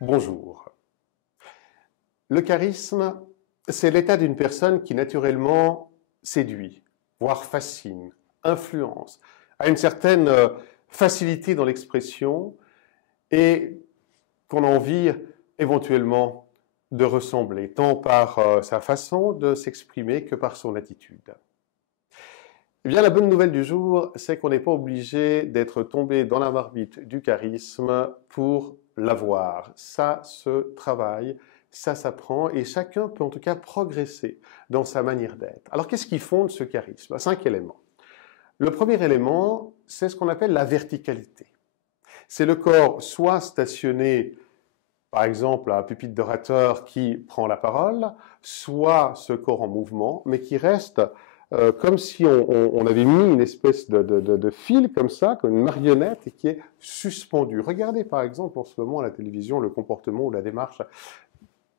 Bonjour. Le charisme, c'est l'état d'une personne qui naturellement séduit, voire fascine, influence, a une certaine facilité dans l'expression et qu'on a envie éventuellement de ressembler, tant par sa façon de s'exprimer que par son attitude. Eh bien, la bonne nouvelle du jour, c'est qu'on n'est pas obligé d'être tombé dans la marmite du charisme pour l'avoir. Ça se travaille, ça s'apprend et chacun peut en tout cas progresser dans sa manière d'être. Alors, qu'est-ce qui fonde ce charisme? 5 éléments. Le premier élément, c'est ce qu'on appelle la verticalité. C'est le corps soit stationné, par exemple, à un pupitre d'orateur qui prend la parole, soit ce corps en mouvement, mais qui reste comme si on avait mis une espèce de fil comme ça, comme une marionnette, et qui est suspendu. Regardez par exemple en ce moment à la télévision le comportement ou la démarche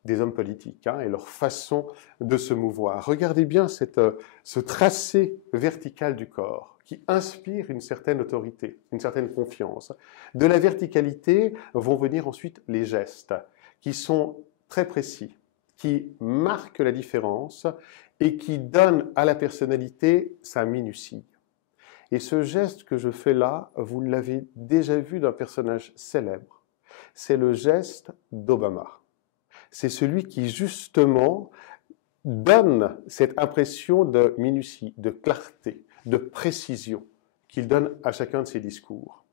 des hommes politiques et leur façon de se mouvoir. Regardez bien ce tracé vertical du corps qui inspire une certaine autorité, une certaine confiance. De la verticalité vont venir ensuite les gestes qui sont très précis, qui marquent la différence et qui donnent à la personnalité sa minutie. Et ce geste que je fais là, vous l'avez déjà vu d'un personnage célèbre. C'est le geste d'Obama. C'est celui qui justement donne cette impression de minutie, de clarté, de précision qu'il donne à chacun de ses discours.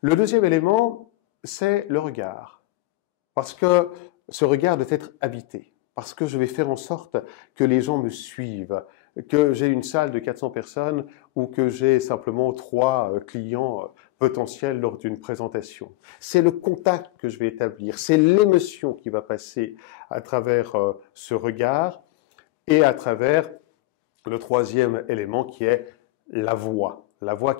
Le deuxième élément, c'est le regard. Parce que ce regard doit être habité. Parce que je vais faire en sorte que les gens me suivent, que j'ai une salle de 400 personnes ou que j'ai simplement 3 clients potentiels lors d'une présentation. C'est le contact que je vais établir, c'est l'émotion qui va passer à travers ce regard et à travers le troisième élément qui est la voix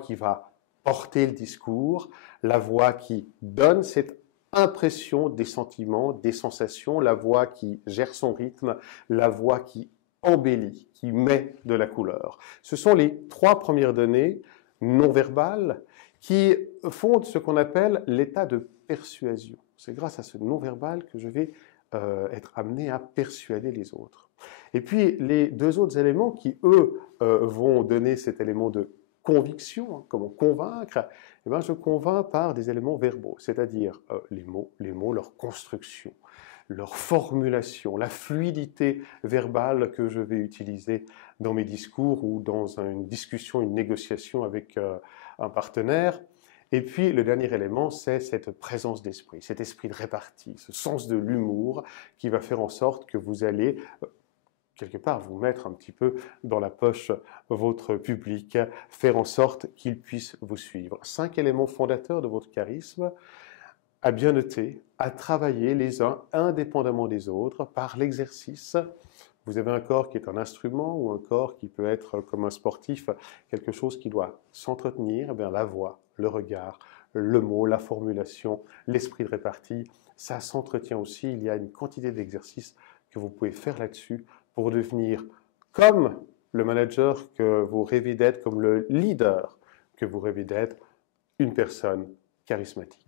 qui va porter le discours, la voix qui donne cette impression des sentiments, des sensations, la voix qui gère son rythme, la voix qui embellit, qui met de la couleur. Ce sont les 3 premières données non verbales qui fondent ce qu'on appelle l'état de persuasion. C'est grâce à ce non-verbal que je vais être amené à persuader les autres. Et puis les 2 autres éléments qui, eux, vont donner cet élément de conviction, comment convaincre, eh bien, je convainc par des éléments verbaux, c'est-à-dire les mots, leur construction, leur formulation, la fluidité verbale que je vais utiliser dans mes discours ou dans une discussion, une négociation avec un partenaire. Et puis, le dernier élément, c'est cette présence d'esprit, cet esprit de répartie, ce sens de l'humour qui va faire en sorte que vous allez quelque part vous mettre un petit peu dans la poche votre public, faire en sorte qu'il puisse vous suivre. 5 éléments fondateurs de votre charisme à bien noter, à travailler les uns indépendamment des autres par l'exercice. Vous avez un corps qui est un instrument ou un corps qui peut être comme un sportif, quelque chose qui doit s'entretenir, eh bien la voix, le regard, le mot, la formulation, l'esprit de répartie, ça s'entretient aussi. Il y a une quantité d'exercices que vous pouvez faire là-dessus pour devenir comme le manager que vous rêvez d'être, comme le leader que vous rêvez d'être, une personne charismatique.